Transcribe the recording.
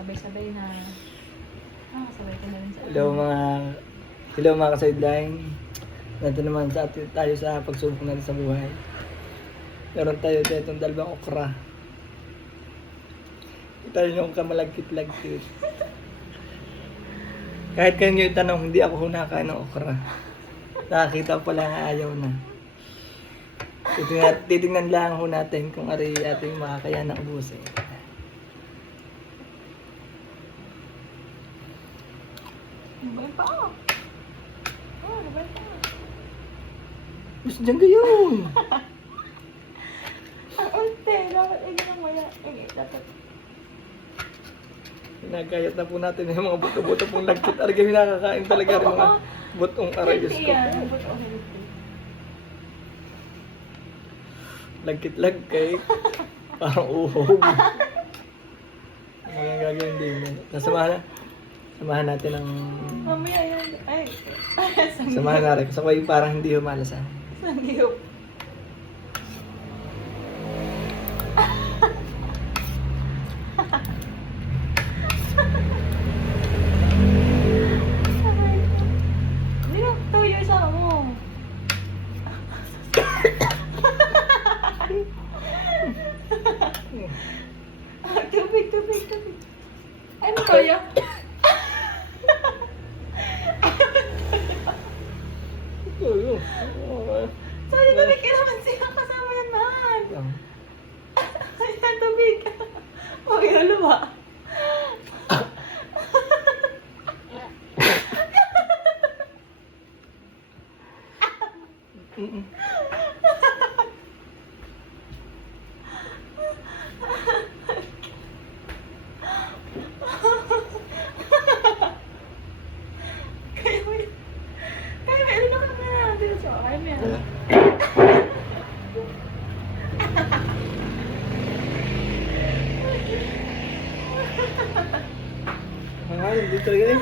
sabay-sabay na. Kasabay ko na rin sa Hello mga ka-sideline. Nandito naman tayo sa pagsubok natin sa buhay. Meron tayo dito itong dalawang okra. Tayo yung kamalagkit-lagkit. Kahit kanyo itanong, hindi ako hunaka ng okra. Nakakita ko pala nga ayaw na. Titingnan lang ho natin kung ari ating makakaya na ubusin. Nabay pa ako. Nabay pa ako. Gusto dyan gayon. Ang unti. Dapat lang wala. Dapat. Pinagayat na po natin yung mga buto-buto pong lagkit. Ari kami nakakain talaga rin mga butong arayos ko. Lagkit-lagkit. Parang uhog. Ano yung gagawin din? Samahan natin ng... Mamaya yan. Ay. Samahan natin. Kasi ko yung parang hindi humalasan. Sanggiyop. Hindi na, tuyo sa mo. Tubig. Ano kaya? Sorry, tubig ka naman siya. Kasama yan man. Ayan, tubig. Huwag yung luwa. Kaya may ano na kami na. Dito sa akin yan. Hindi talaga eh.